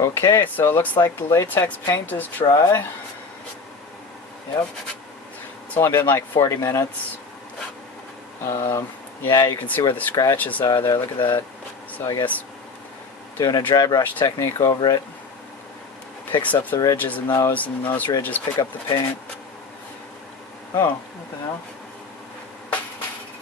Okay, so it looks like the latex paint is dry. Yep. It's only been like 40 minutes. Yeah, you can see where the scratches are there. Look at that. So I guess doing a dry brush technique over it picks up the ridges in those, and those ridges pick up the paint. Oh, what the hell?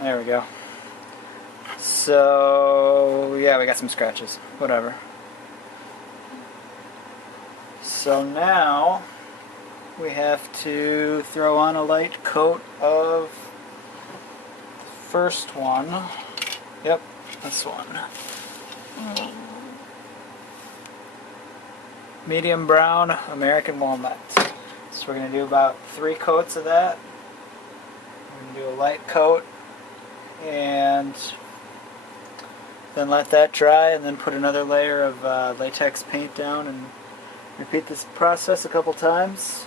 There we go. So, yeah, we got some scratches. Whatever. So now we have to throw on a light coat of the first one. Yep, this one. Medium brown American walnut. So we're going to do about 3 coats of that. We're going to do a light coat and then let that dry, and then put another layer of latex paint down and repeat this process a couple times.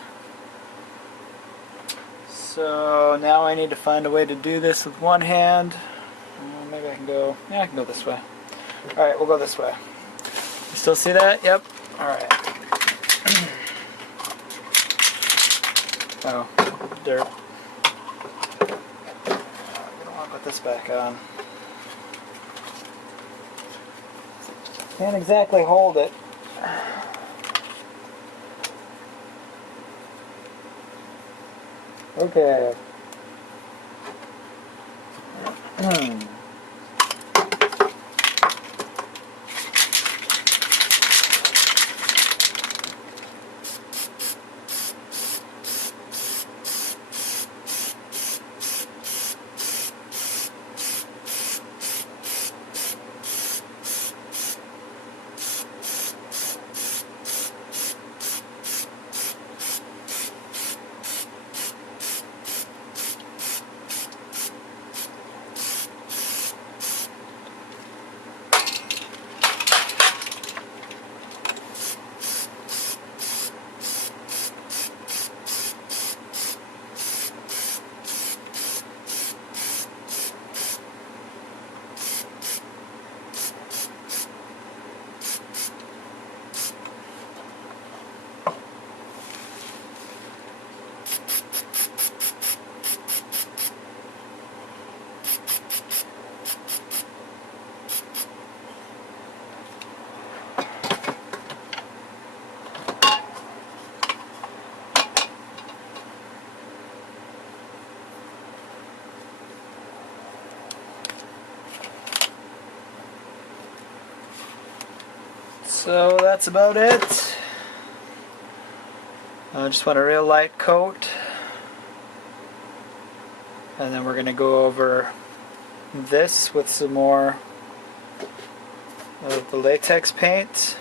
So now I need to find a way to do this with one hand. Maybe I can go, yeah, I can go this way. Alright, we'll go this way. You still see that? Yep. Alright. Oh, dirt. I don't want to put this back on. Can't exactly hold it. Okay. So that's about it. I just want a real light coat. And then we're going to go over this with some more of the latex paint.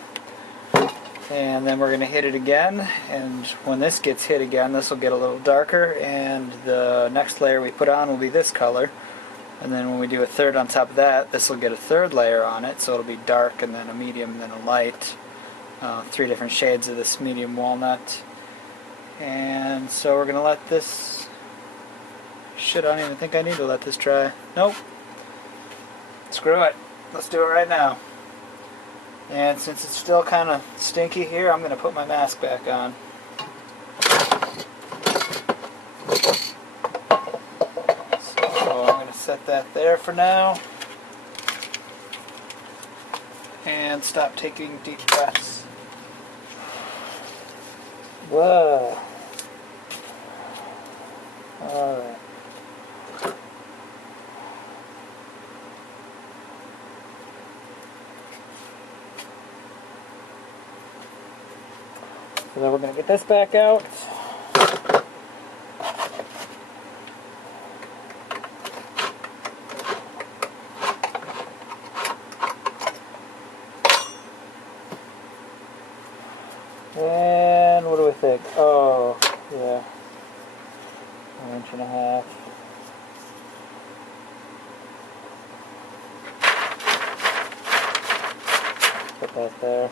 And then we're going to hit it again. And when this gets hit again, this will get a little darker. And the next layer we put on will be this color. And then when we do a third on top of that, this will get a third layer on it, so it'll be dark and then a medium and then a light. 3 different shades of this medium walnut. And so we're going to let this... Shit, I don't even think I need to let this dry. Nope. Screw it. Let's do it right now. And since it's still kind of stinky here, I'm going to put my mask back on. Set that there for now, and stop taking deep breaths. Whoa. Alright. So then we're going to get this back out. And what do we think? Oh, yeah. 1.5 inches. Put that there.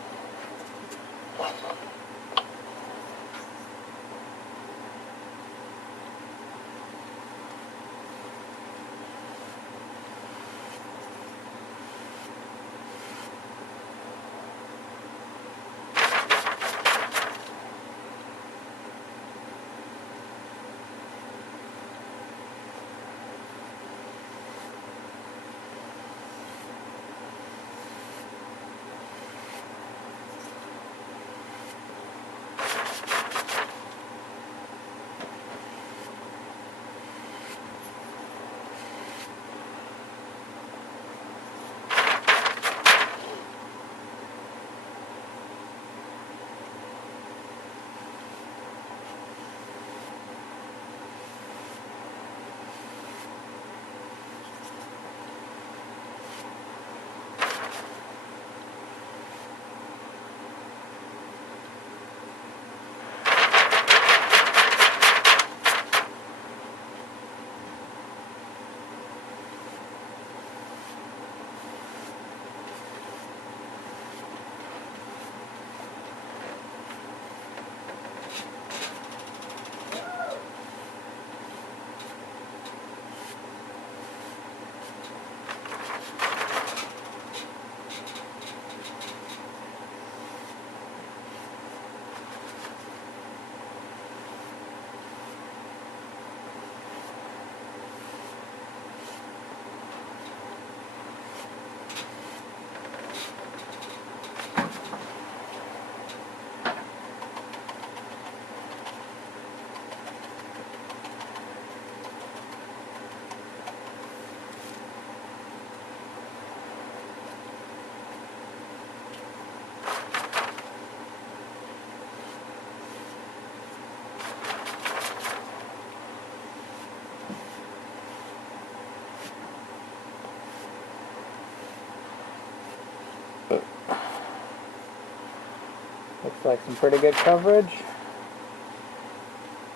Looks like some pretty good coverage.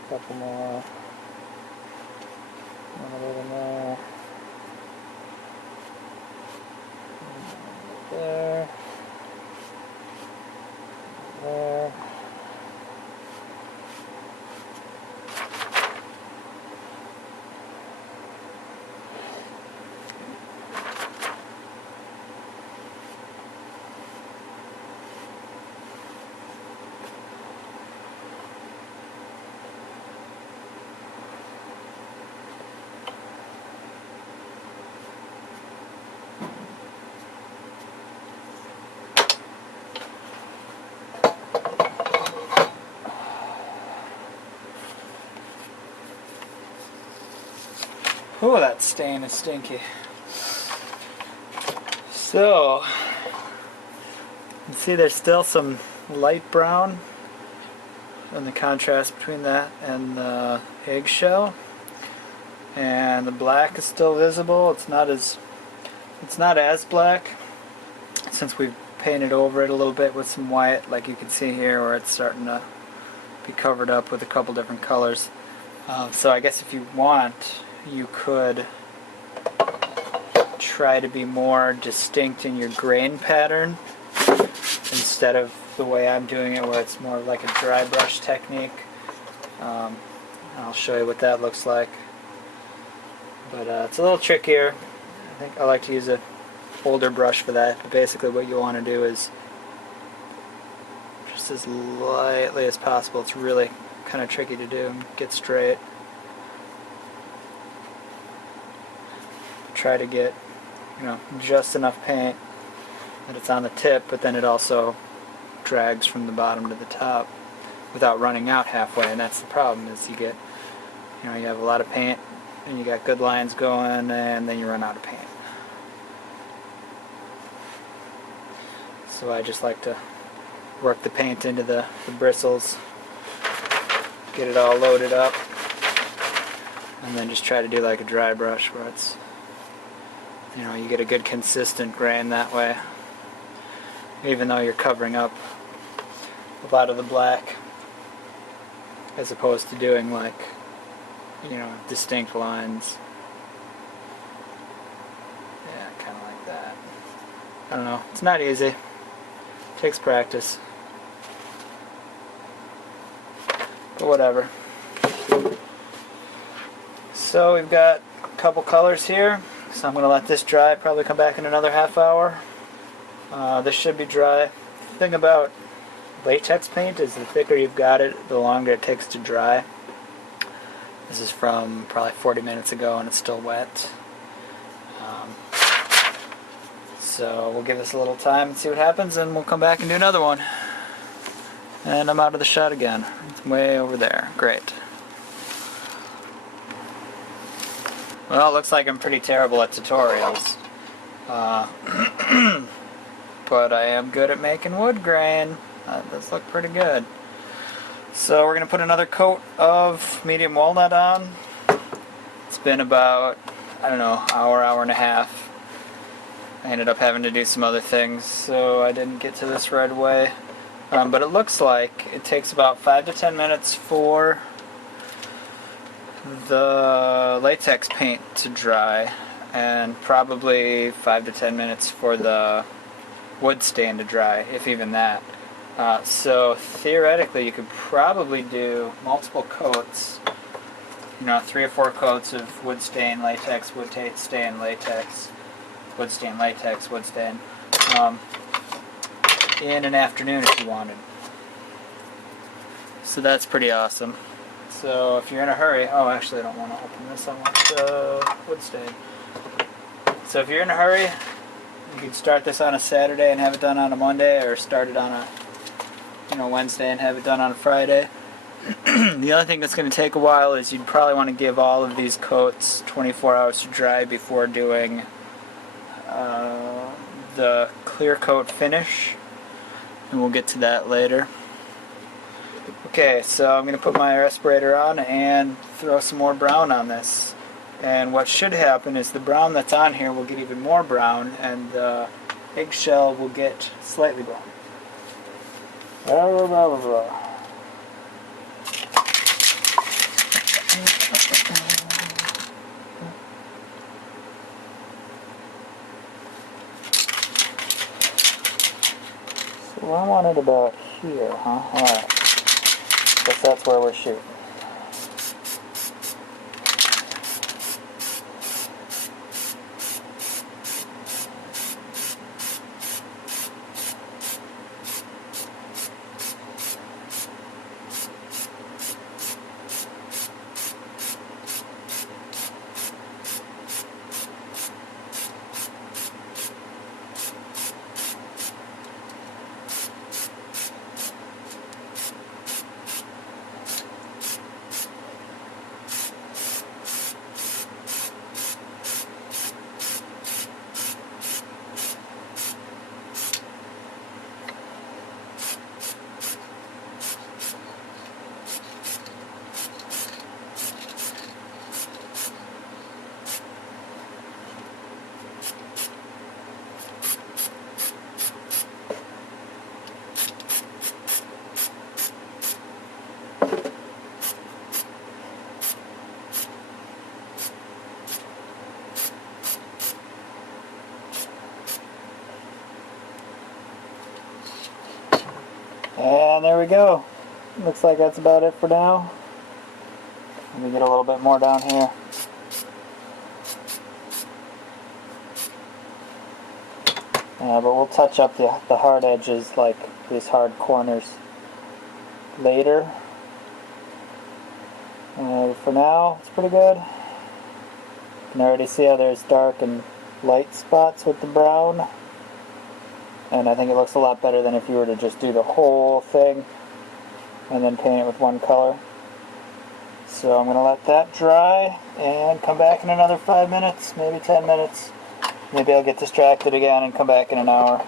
A couple more. One over there. There. There. Ooh, that stain is stinky. So, you can see there's still some light brown and the contrast between that and the eggshell. And the black is still visible. It's not as black since we've painted over it a little bit with some white, like you can see here where it's starting to be covered up with a couple different colors. So I guess if you want, you could try to be more distinct in your grain pattern instead of the way I'm doing it where it's more like a dry brush technique. I'll show you what that looks like. But it's a little trickier. I think I like to use a older brush for that. But basically what you want to do is just as lightly as possible. It's really kind of tricky to do and get straight. Try to get, just enough paint that it's on the tip, but then it also drags from the bottom to the top without running out halfway. And that's the problem, is you get, you have a lot of paint and you got good lines going and then you run out of paint. So I just like to work the paint into the bristles, get it all loaded up, and then just try to do like a dry brush where it's, you get a good consistent grain that way, even though you're covering up a lot of the black, as opposed to doing like, distinct lines. Yeah, kind of like that. I don't know, it's not easy. It takes practice. But whatever. So we've got a couple colors here. So I'm going to let this dry, probably come back in another half hour. This should be dry. The thing about latex paint is the thicker you've got it, the longer it takes to dry. This is from probably 40 minutes ago and it's still wet. So we'll give this a little time and see what happens, and we'll come back and do another one. And I'm out of the shot again. It's way over there. Great. Well, it looks like I'm pretty terrible at tutorials. But I am good at making wood grain. That does look pretty good. So we're going to put another coat of medium walnut on. It's been about, hour and a half. I ended up having to do some other things, so I didn't get to this right away. But it looks like it takes about 5 to 10 minutes for the latex paint to dry, and probably 5 to 10 minutes for the wood stain to dry, if even that. So theoretically you could probably do multiple coats, 3 or 4 coats of wood stain, latex, wood stain, latex, wood stain, latex, wood stain, in an afternoon if you wanted. So that's pretty awesome. So if you're in a hurry, actually I don't want to open this, I want the wood stain. So if you're in a hurry, you could start this on a Saturday and have it done on a Monday, or start it on a Wednesday and have it done on a Friday. The other thing that's going to take a while is you'd probably want to give all of these coats 24 hours to dry before doing the clear coat finish, and we'll get to that later. Okay, so I'm going to put my respirator on and throw some more brown on this. And what should happen is the brown that's on here will get even more brown, and the eggshell will get slightly brown. Blah, blah, blah, blah, blah. So I want it about here, huh? Alright. Guess that's where we're shooting. And there we go. Looks like that's about it for now. Let me get a little bit more down here. But we'll touch up the hard edges, like these hard corners, later. For now, it's pretty good. You can already see how there's dark and light spots with the brown. And I think it looks a lot better than if you were to just do the whole thing and then paint it with one color. So I'm going to let that dry and come back in another 5 minutes, maybe 10 minutes. Maybe I'll get distracted again and come back in an hour.